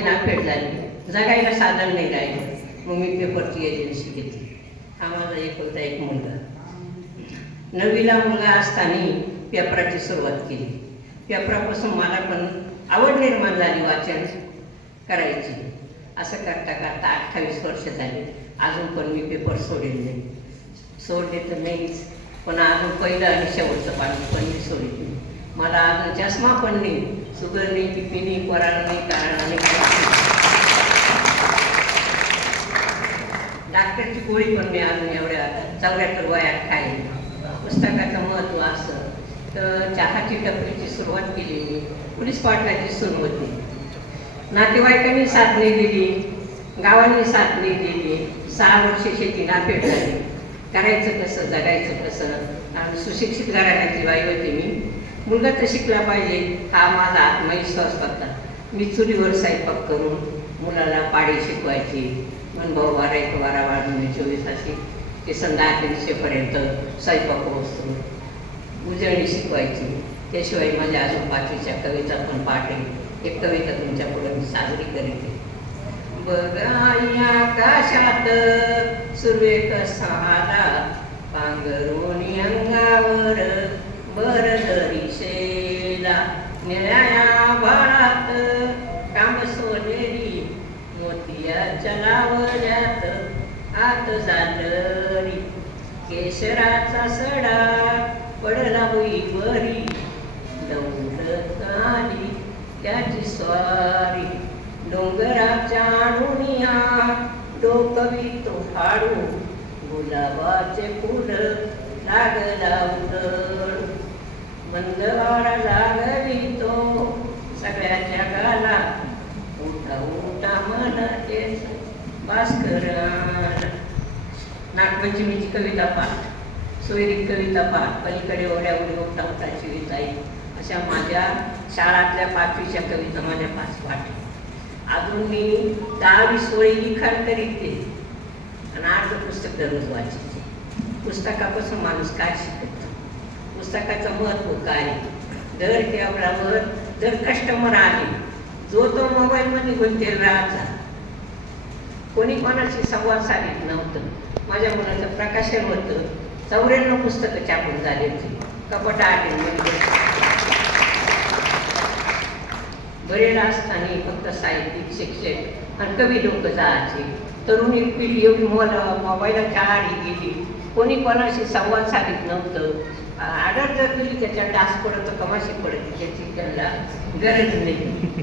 नापेट झाली जगायला साधन नाही राहिलं मग मी पेपरची एजन्सी घेतली? हा माझा एक होता एक मुलगा. नवीला मुलगा असताना पेपराची सुरुवात केली. पेपरापासून मला पण आवड निर्माण झाली वाचन करायची. असं करता करता अठ्ठावीस वर्ष झाली. अजून पण मी पेपर सोडेल नाही. सोडले तर नाहीच. पण अजून पहिलं आणि शेवटचं पाणी पण मी सोडित नाही. मला आज चष्मा पण नाही शुगर नाही बीपी नाही नाही कारण डॉक्टरची गोळी पण मी अजून एवढ्या चौऱ्याहत्तर वयात खाईल पुस्तकाचं महत्त्व असं. तर चहाची टपरीची सुरुवात केली मी. पोलीस पाटलाची सुरुवात केली नातेवाईकांनी साथ नाही दिली. गावांनी साथ नाही दिली. सहा वर्षे शेती नाफेड झाली. करायचं कसं जगायचं कसं? आणि सुशिक्षित घराण्याची बाई होती मी. मुलगा तर शिकला पाहिजे. हा माझा आत्मविश्वास होता. मी चुलीवर स्वयंपाक करून मुलाला पाडी शिकवायची. मन भाऊ बारा एक बारा वाजून चोवीस अशी ते संध्या तीनशेपर्यंत स्वयंपाक वस्तू उजळणी शिकवायची. त्याशिवाय माझ्या अजून पाचवीच्या कविता पण पाठ आहे एक कविता तुमच्यापुढे मी साजरी करीते बघा आकाशात सुर्वे कसा आला. पांघरुणी अंगावर बरं तरी निळ्या बाळात काम सोनेरी मोतियाच्या लावल्यात आत जालरी केशराचा सडा पडला होई बरी दौलत आली त्याची स्वारी. डोंगराच्या आणुनिया डोकवी तो फाडू गुलाबाचे फुल लागला उदळ मंदवारा लागवी तो सगळ्याच्या गाला उठा उठा म्हणतेच भास्कर नागपंचमीची कविता पाठ. सोयरी कविता पाठ. पलीकडे ओढ्या उडी उठा उठाची विताई अशा माझ्या शाळातल्या पाचवीच्या कविता माझ्या पाच पाठ. अजून मी दहावी सोळी लिखाण करीते आणि अर्ध पुस्तक दररोज वाचायचे. पुस्तकापासून माणूस काय शिकत? पुस्तकाचं महत्त्व काय? दर टेबलावर जर कस्टमर आले. जो तो मोबाईलमध्ये गुंतेल राहायचा कोणी कोणाशी संवाद साधित नव्हतं. माझ्या मुलाचं प्रकाशन होतं. चौऱ्याण्णव पुस्तकं छापून झाली होती. कपटा म्हणजे. बरेला असताना फक्त साहित्यिक शिक्षक आणि कवी लोक जायचे. तरुणी पिढी एवढी मोल मोबाईलच्या आडी गेली. कोणी कोणाशी संवाद साधित नव्हतं. आडर जर दिली त्याच्या डास पडत कमाशी पडते त्याची त्यांना गरज नाही.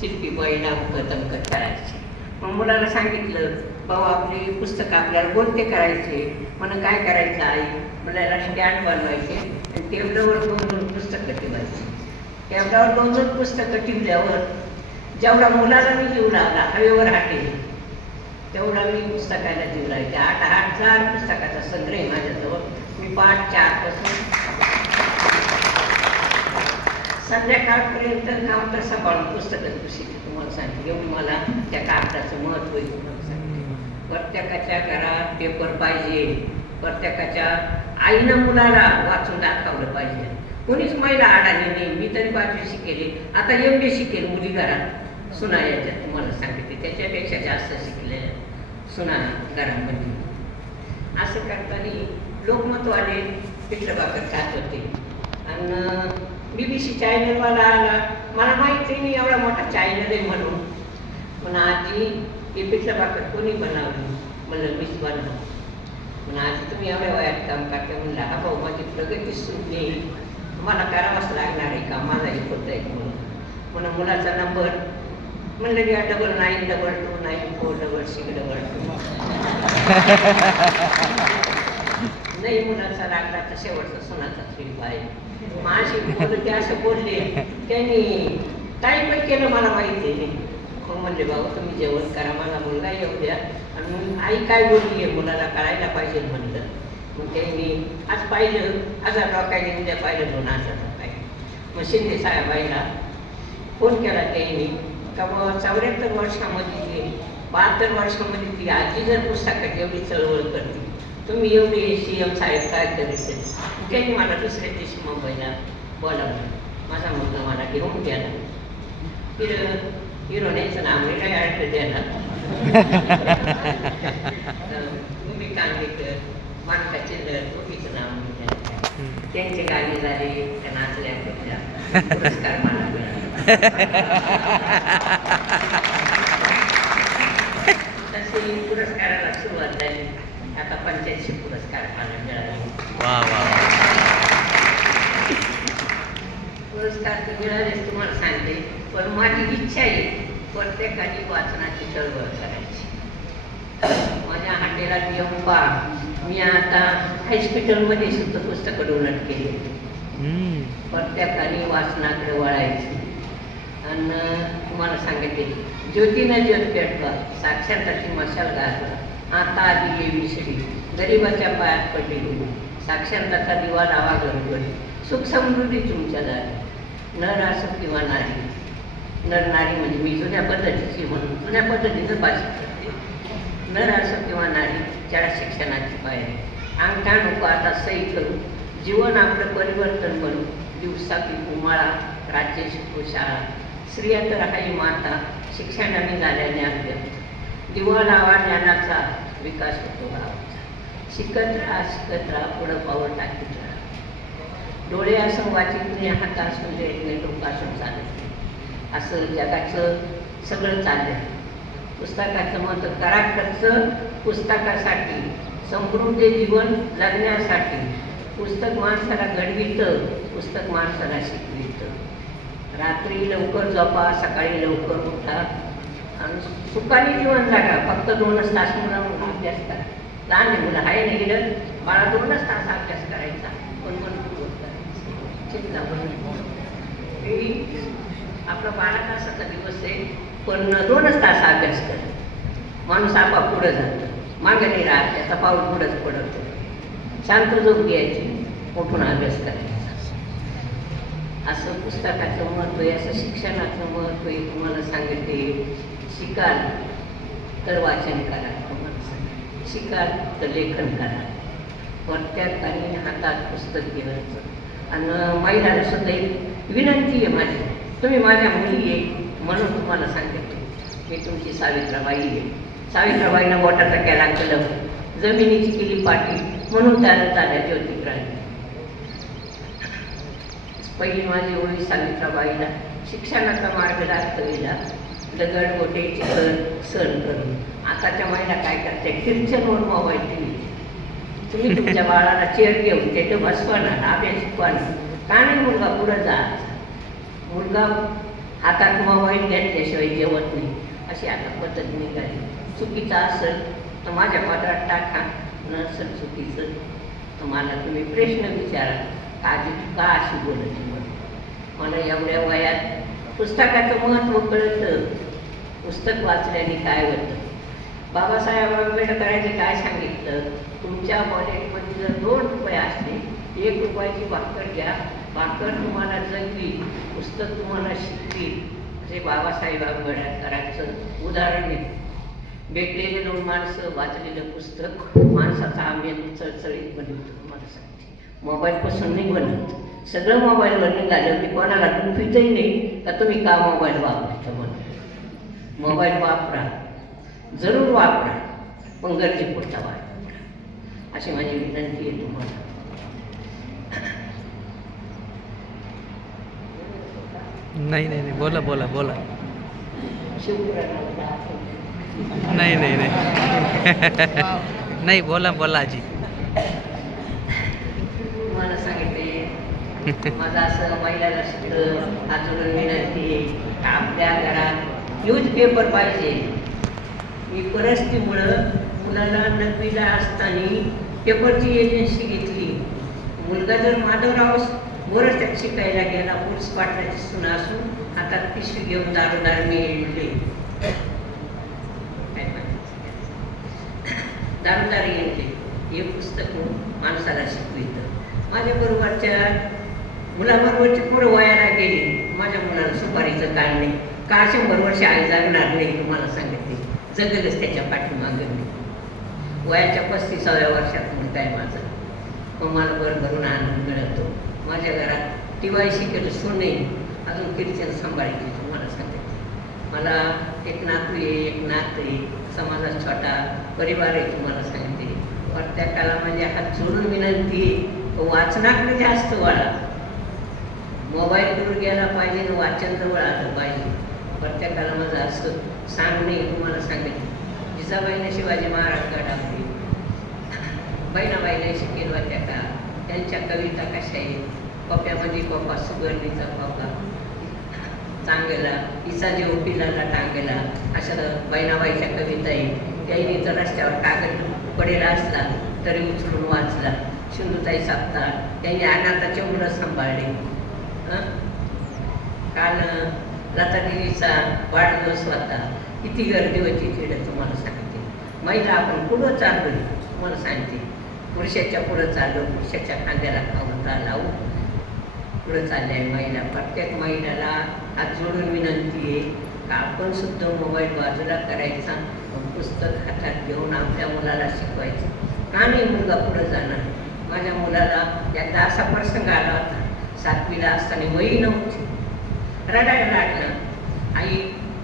चिरपी बैला अमकत करायची. मग मुलाला सांगितलं भाऊ आपली पुस्तकं आपल्याला कोणते करायचे? म्हणून काय करायचं आई? मुलाला स्टँड बनवायचे आणि टेबलावर दोन दोन पुस्तकं ठेवायची. टेबलावर दोन दोन पुस्तकं ठेवल्यावर जेवढा मुलाला मी जीव लावला हवेवर हाटेल तेवढा मी पुस्तकाला जीव लावायचे आठ आठ चार पुस्तकाचा संग्रह आहे माझ्याजवळ. मी पाठ चारपासून. संध्याकाळपर्यंत काम कसं पाळून पुस्तकच शिकते तुम्हाला सांगते. एवढी मला त्या कागदाचं महत्त्व आहे तुम्हाला सांगते. प्रत्येकाच्या घरात पेपर पाहिजे. प्रत्येकाच्या आईनं मुलाला वाचून दाखवलं पाहिजे. कोणीच महिला आडाली नाही. मी तरी पाचवी शिकेले आता एवढे शिकेल मुली घरात. सुना याच्यात तुम्हाला सांगते. त्याच्यापेक्षा जास्त शिकले सुना घरामध्ये. असं करताना लोकमतवाले पिठलं भाकर खात होते आणि बी बी सी चॅनलवाला आला. मला माहिती नाही एवढा मोठा चॅनल आहे म्हणून. पण आजी हे पिठलं भाकर कोणी बनवली? म्हणलं मीच बनव पण आजी तुम्ही एवढ्या वयात काम करते? म्हणलं हा भाऊ माझी प्रगती सुटली. मला करावाच लागणार आहे का? माझा एक होत आहे म्हणून. म्हणून मुलाचा नंबर म्हणलं की double nine double two nine four double six double two नाही मुलाचा लागला तर शेवटचा सोनाचा स्लीप आहे माझी मुलं ते असं बोलले त्यांनी काही पण केलं मला माहिती नाही मग म्हणले भाऊ तुम्ही जेवण करा माझा मुलगा येऊ द्या. आणि मग आई काय बोलली आहे? मुलाला कळायला पाहिजे म्हणलं. मग त्यांनी आज पाहिलं हजार लोकांनी उद्या पाहिलं दोन हजार लोकांनी मग शिंदे साहेबाईला फोन केला त्यांनी का मग चौऱ्याहत्तर वर्षामध्ये बहात्तर वर्षामध्ये ती आजी जर पुस्तकात एवढी चळवळ करते तुम्ही एवढे सी एम साहेब काय करायचे त्यांनी मला दुसऱ्या दिवशी मुंबईला बोलावलं. माझा मुलगा मला घेऊन गेला. हिरो हिरोनेचं नाव मी काय अर्थ देणार तुम्ही कांदेकर मानकाचे तुम्हीचं नाव मी देणार. त्यांचे गाणे झाले त्या नाचल्या पुरस्कार मला मिळाला. तशी पुरस्काराला सुरुवात झाली. आता पंच्याऐंशी पुरस्कार वा वा पुरस्कार तर मिळालेच तुम्हाला सांगते. पण माझी इच्छा आहे प्रत्येकाने वाचनाची चळवळ करायची. माझ्या हांडेला येऊन पा मी आता हॉस्पिटलमध्ये सुद्धा पुस्तकं डोनट केली. प्रत्येकाने वाचनाकडे वळायची. आणि तुम्हाला सांगितले ज्योतीनं ज्योत पेटवा साक्षरताची मशाल गाजवा. आता आली ये विसरी गरिबाच्या पायात पडली गुरु साक्षरताचा दिवा लावा घरोघरी सुख समृद्धी तुमच्या दारी. नर असो किंवा नारी. नर नारी म्हणजे मी जुन्या पद्धतीची म्हणून. जुन्या पद्धतीचं भाषण करते. नर असो किंवा नारी त्याला शिक्षणाची पायरी अंगठा नको आता सही करू. जीवन आपलं परिवर्तन करू. दिवसा उमाळा राज्य शिकू शाळा स्त्रिया तर हाही माता. शिक्षणाने झाल्याने अर्ध्य दिवा लावा ज्ञानाचा विकास होतो गावाचा शिकत राहा शिकत राहा पुढं पावर टाकीत राहा. डोळे असं वाचित नाही हात असून देत नाही डोकं असून चालत नाही. असं जगाचं सगळं चाललं पुस्तकाचं मत करा खर्च पुस्तकासाठी समृद्ध जीवन जगण्यासाठी पुस्तक माणसाला घडवितं पुस्तक माणसाला शिकवितं. रात्री लवकर झोपा सकाळी लवकर उठा आणि सुखाने जीवन जगा. फक्त दोनच तास मुलं अभ्यास करा. लहान आहे मुलं आहे नाही गेलं बाळा दोनच तास अभ्यास करायचा. पण मन चिंता हे आपलं बारा तासाचा दिवस आहे पण दोनच तास अभ्यास कर. माणूस आपा पुढं जातो. मागे नाही राहत त्याचा पाऊल पुढंच पडतो. शांत झोप घ्यायची उठून अभ्यास करायचा. असं पुस्तकाचं महत्त्व आहे असं शिक्षणाचं महत्त्व आहे तुम्हाला सांगते. शिकाल तर वाचन करा. शिकाल तर लेखन करा. प्रत्येकाने हातात पुस्तक घेण्याचं आणि महिलांना सुद्धा एक विनंती आहे माझी. तुम्ही माझ्या मुली आहे म्हणून तुम्हाला सांगते. मी तुमची सावित्राबाई आहे. सावित्राबाईनं बोटाचा केला कलम जमिनीची केली पाठी म्हणून त्याला चाल्या ज्योतिक्रांती पहिली माझी ओळी सावित्राबाईला. शिक्षणाचा मार्ग दाखविला. दगड गोटे चिखल सण करून. आताच्या महिला काय करते? कीर्तनवर मोबाईल टी व्ही तुम्ही तुमच्या बाळाला चेअर घेऊन त्याचे बसवाना अभ्यास शिकवाना. का नाही मुलगा पुढं जा मुलगा हातात मोबाईल घेतल्याशिवाय जेवत नाही. अशी आता पद्धत निघाली. चुकीचा असेल तर माझ्या पदरात टाका. नसेल चुकीचं तर मला तुम्ही प्रश्न विचारा. काजी तू का अशी बोलत मला एवढ्या वयात पुस्तकाचं महत्त्व कळतं. पुस्तक वाचल्याने काय होतं? बाबासाहेब आंबेडकरांनी काय सांगितलं? तुमच्या वॉलेटमध्ये जर दोन रुपये असले एक रुपयाची भाकर घ्या. भाकर तुम्हाला जगली पुस्तक तुम्हाला शिकली असे बाबासाहेब आंबेडकरांचं उदाहरण आहे. भेटलेले दोन माणसं वाचलेलं पुस्तक माणसाचा आम्ही चळचळीत बनवतो तुम्हाला सांगते. मोबाईलपासून नाही बनत सगळं मोबाईलवर निघालं मी कोणाला दुखवितही नाही का तुम्ही का मोबाईल वापरता म्हणून? मोबाईल वापरा. जरूर वापरा. पण गरजेपुरता वापरा. अशी माझी विनंती आहे तुम्हाला. नाही नाही नाही. बोला बोला बोला. नाही नाही. नाही बोला बोला आजी तुम्हाला सांगितले माझं असं महिलाला विनंती आपल्या घरात न्यूज पेपर पाहिजे. मी परिस्थितीमुळं मुलाला नववीला असताना पेपरची एजन्सी घेतली. मुलगा जर माधवराव मोरच्यात शिकायला गेला पोलीस पाटलाची सुना असून हातात पिशवी घेऊन दारोदार मी येले काय दारोदार येते हे पुस्तक माणसाला शिकवितं. माझ्या बरोबरच्या मुलाबरोबरची पोरं वयाला गेली. माझ्या मुलाला सुपारीचं काल नाही. का शंभर वर्ष आई जागणार नाही तुम्हाला सांगितले जगलच त्याच्या पाठीमागं नाही वयाच्या पस्तीसाव्या वर्षात मुलगा आहे माझा. मग मला भरभरून आनंद मिळतो. माझ्या घरात टिवाय केलं सोने अजून कीर्तन सांभाळायचे तुम्हाला सांगितले मला एक नातू आहे एक नात आहे. समाजात छोटा परिवार आहे तुम्हाला सांगते. प्रत्येकाला म्हणजे हात जोडून विनंती वाचनाकडे जास्त वळा मोबाईल दूर गेला पाहिजे आणि वाचन जवळ आलं पाहिजे. प्रत्येकाला माझं असं सांगणे तुम्हाला सांगितलं जिजाबाईने शिवाजी महाराज गडावले बहिणाबाईने शिकेल त्या का त्यांच्या कविता कशा आहेत? पप्यामध्ये पप्पा सुगर्णीचा पप्पा चांगला इसा जे पिलाला टांगेला. अशा बहिणाबाईच्या कविता आहे त्याही तर रस्त्यावर कागद पडेला असला तरी उचलून वाचला. सिंधुताई साप्तार त्यांनी अनाथाचे मुलं सांभाळले. काल लतादेवीचा वाढदिवस होता. किती गर्दी होती तिकडे तुम्हाला सांगते. महिला आपण पुढं चाललो तुम्हाला सांगते. पुरुषाच्या पुढं चाललो पुरुषाच्या खांद्याला खावता लावून पुढं चालले महिला. प्रत्येक महिलाला हात जोडून विनंती आहे का आपण सुद्धा मोबाईल बाजूला करायचा पुस्तक हातात घेऊन आपल्या मुलाला शिकवायचं. का नाही मुलगा पुढं जाणार? माझ्या मुलाला एकदा असा प्रसंग आला होता. सातवीला असताना वही नव्हती. रडायला लागलं. आई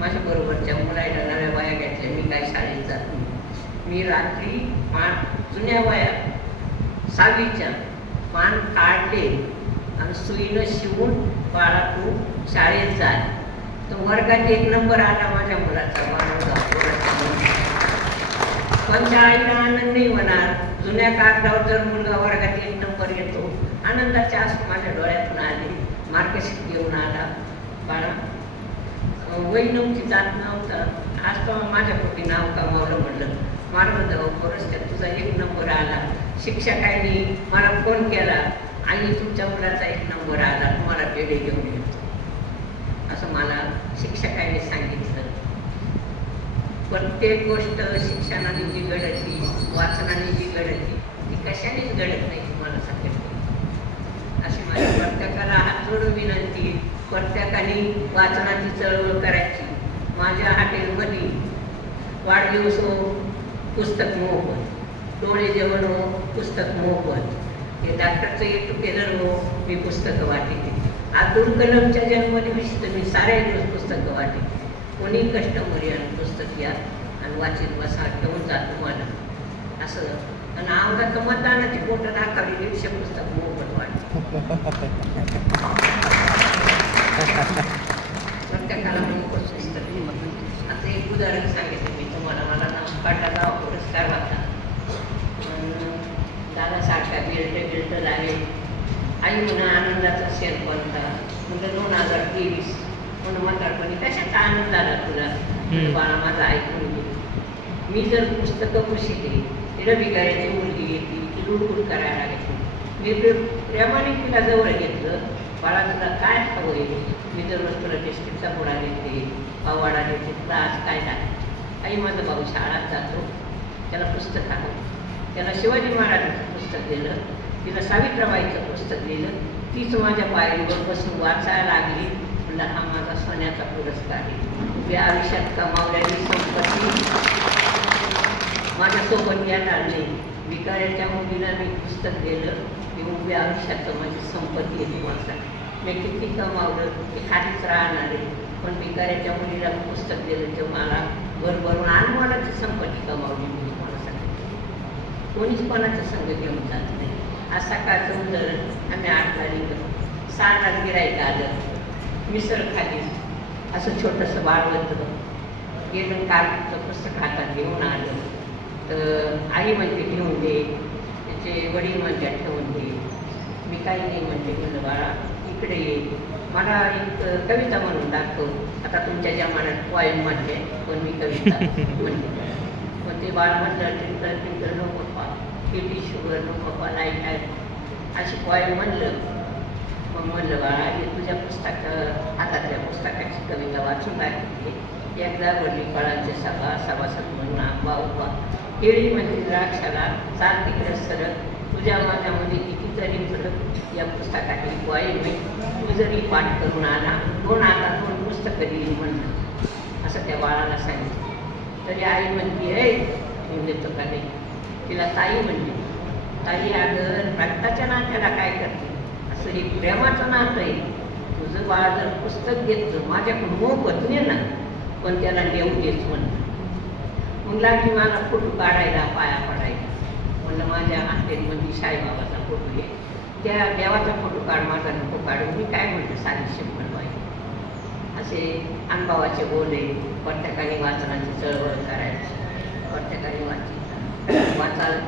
माझ्या बरोबरच्या मुलायला नव्या वया घेतल्या. मी काय शाळेत जात? नाही मी रात्री पान जुन्या वया सहावीच्या पान काढले आणि सुईनं शिवून बाळा तू शाळेत जा तो वर्गात एक नंबर आला माझ्या मुलाचा. पण त्या आईला आनंद नाही होणार? जुन्या कागदावर जर मुलगा वर्गात एक नंबर येतो आनंदाचे आसू माझ्या डोळ्यातून आले. मार्गशीट घेऊन आला. बाळा वैनमची जात नव्हतं. आज तो माझ्या पोटी नाव कमावलं म्हटलं मार्गदव परिस्थितीत तुझा एक नंबर आला. शिक्षकांनी मला फोन केला. आई तुमच्या मुलाचा एक नंबर आला. तुम्हाला पेढे घेऊन येतो असं मला शिक्षकांनी सांगितलं. प्रत्येक गोष्ट शिक्षणाने जी घडती वाचनाने जी घडती ती कशानेच घडत नाही. आणि प्रत्येकाला हात जोडून विनंती प्रत्येकाने वाचनाची चळवळ करायची. माझ्या हॉटेलमध्ये वाढदिवस हो पुस्तक मोफत. डोळे जेवण हो पुस्तक मोफत. हे डॉक्टरचं ये टुगेदर हो मी पुस्तकं वाटते अब्दुल कलमच्या जन्मदिवशी तर मी साऱ्या दिवस पुस्तकं वाटते कोणी कस्टमर या पुस्तक या आणि वाचित बसा घेऊन जातो मला असं. आणि आमचा मतदानाची पोटं दाखवली दीडशे पुस्तक मोफत. वाटते प्रत्येकाला मोफत पुस्तक आता एक उदाहरण सांगितलं मी तुम्हाला मला ना पाटाचा पुरस्कार होता अं, दादासारखा बिल्ड बिल्ड लागले आई म्हणा आनंदाचा शेअर कोणता म्हणजे दोन हजार तेवीस म्हणून म्हातारपणी कशाचा आनंद आला तुला बाळा माझा ऐकून घे मी जर पुस्तकं पुशिले तिला बिगाऱ्याची मुलगी येते ती लुडबुड करायला लागली. मी प्रेमाने तिला जवळ घेतलं. बाळा तुला काय हवं आहे मी दररोज तुला टेस्टिकचा पुडा देते पावाडा देते तुला आज काय नाही. आई माझा भाऊ शाळात जातो. त्याला पुस्तक हवं त्याला शिवाजी महाराजांचं पुस्तक दिलं. तिला सावित्रीबाईचं पुस्तक दिलं. तीच माझ्या पायरीवर बसून वाचायला लागली. म्हणलं हा माझा सोन्याचा पुरस्कार आहे. या आयुष्यात कमावल्याची संपत्ती माझ्यासोबत यायला आले विकाराच्या मुलीला मी पुस्तक दिलं. की उभ्या आयुष्याचं माझी संपत्ती आहे माझा मी किती कमावलं ते खालीच राहणार आहे. पण भिकाऱ्याच्या मुलीला मी पुस्तक दिलं तर मला भरभरून अनमोलाची संपत्ती कमावली मी तुम्हाला सांगितलं कोणीच कोणाचं संग घेऊन जात नाही. आज सकाळचं उदाहरण आम्ही आठ तारीख सहाला गिरायचं आलं. मिसळ खाली. असं छोटंसं बाळ होतं. गेलं काल पुस्तक हातात घेऊन आलं. तर आई म्हणते घेऊन दे. त्याचे वडील म्हणते ठेवून दे. मी काही नाही म्हणते म्हणलं बाळा इकडे ये. मला एक कविता म्हणून दाखव. आता तुमच्या जमान्यात पोएम म्हणते पण मी कविता म्हणते. मग ते बाळ म्हटलं टिंकल टिंकल नो पप्पा किती शुगर नो पप्पा लाइट आहे अशी पोएम म्हणलं. मग म्हणलं बाळा हे तुझ्या पुस्तक हातातल्या पुस्तकाची कविता वाचून दाखवते एकदा वडली फळांचे सभा सभासद म्हणून आंबा उभा केळी म्हणजे द्राक्षाला चार तिकडे सरक तुझ्या माझ्यामध्ये कितीतरी फरक या पुस्तकाची पोएम आहे तू जरी पाठ करून आला कोण आता कोण पुस्तकं दिली म्हणलं असं त्या बाळाला सांगितलं. तरी आई म्हणते आहे मी देतो का नाही? तिला ताई म्हणते ताई अगं रक्ताच्या नात्याला काय करते? असं हे प्रेमाचं नातं आहे. तुझं बाळ जर पुस्तक घेतलं माझ्याकडून हो, मोफत ना पण त्याला नेऊ देच म्हणतात म्हणला की मला फोटो काढायला पाया पडायला म्हणलं माझ्या हातेमध्ये म्हणजे साईबाबाचा फोटो आहे त्या देवाचा फोटो काढ माझा नको काढू. मी काय म्हणते सारी बनवायची असे अनुभवाचे बोले प्रत्येकाने वाचनाची चळवळ करायची. प्रत्येकाने वाची वाचाल.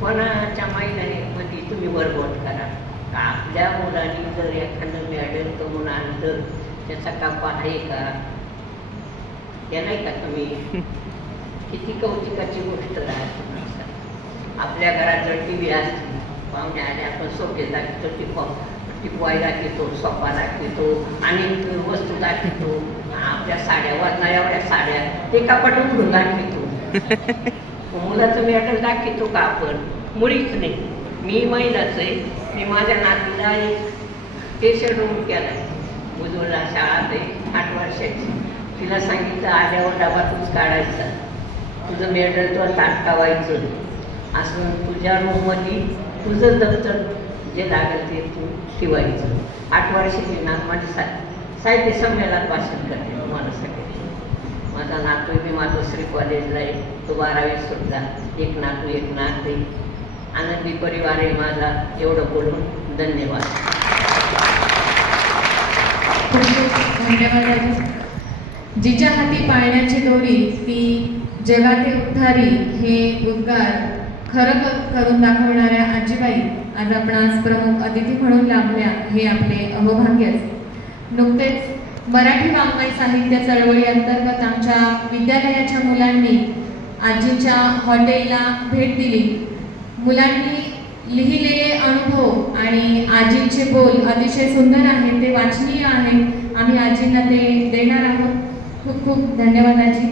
कोणाच्या महिन्याने मध्ये तुम्ही वरबट आपल्या मुलांनी जर एखादं मॅडल कमवून आणलं त्याचा कापा आहे का? ते नाही का तुम्ही? किती कौतुकाची गोष्ट राहते. आपल्या घरात जर टी व्ही असते पाहुणे आले आपण सोपे दाखवतो टिपा टिपवाई दाखवतो सोपा दाखवतो अनेक वस्तू दाखवतो. आपल्या साड्या वरना एवढ्या साड्या ते कपाट उघडून दाखवतो? मुलाचं मॅटर दाखवतो का आपण? मुळीच नाही. मी महिलाच आहे. मी माझ्या नातीला एक पेशंट रूम केला आहे शाळा शाळात आहे आठ वर्षाची. तिला सांगितलं आल्यावर डबा तूच काढायचा. तुझं मेडल तुला ताटकावायचं असं तुझ्या रूममध्ये तुझं दप्तर जे लागेल ते तू ठेवायचं. आठ वर्षाची नात माझी सा साहित्य संमेलनात भाषण करते तुम्हाला सगळे माझा नातू मी मातोश्री कॉलेजला आहे. तो बारावी सुद्धा एक नातू एक नात. आहे आनंदी परिवार आहे माझा. एवढं बोलून धन्यवाद. धन्यवाद जिच्या हाती पाळण्याची दोरी ती जेव्हा ते उद्धारी हे उद्गार खरं करून दाखवणाऱ्या आजीबाई आज आपणास प्रमुख अतिथी म्हणून लाभल्या हे आपले अहोभाग्यच नुकतेच मराठी वाङ्मय साहित्य चळवळी अंतर्गत आमच्या विद्यालयाच्या मुलांनी आजीच्या हॉटेलला भेट दिली. मुलांनी लिहिलेले अनुभव आणि आजींचे बोल अतिशय सुंदर आहेत ते वाचनीय आहेत. आम्ही आजींना ते देणार आहोत. खूप खूप धन्यवाद आजी.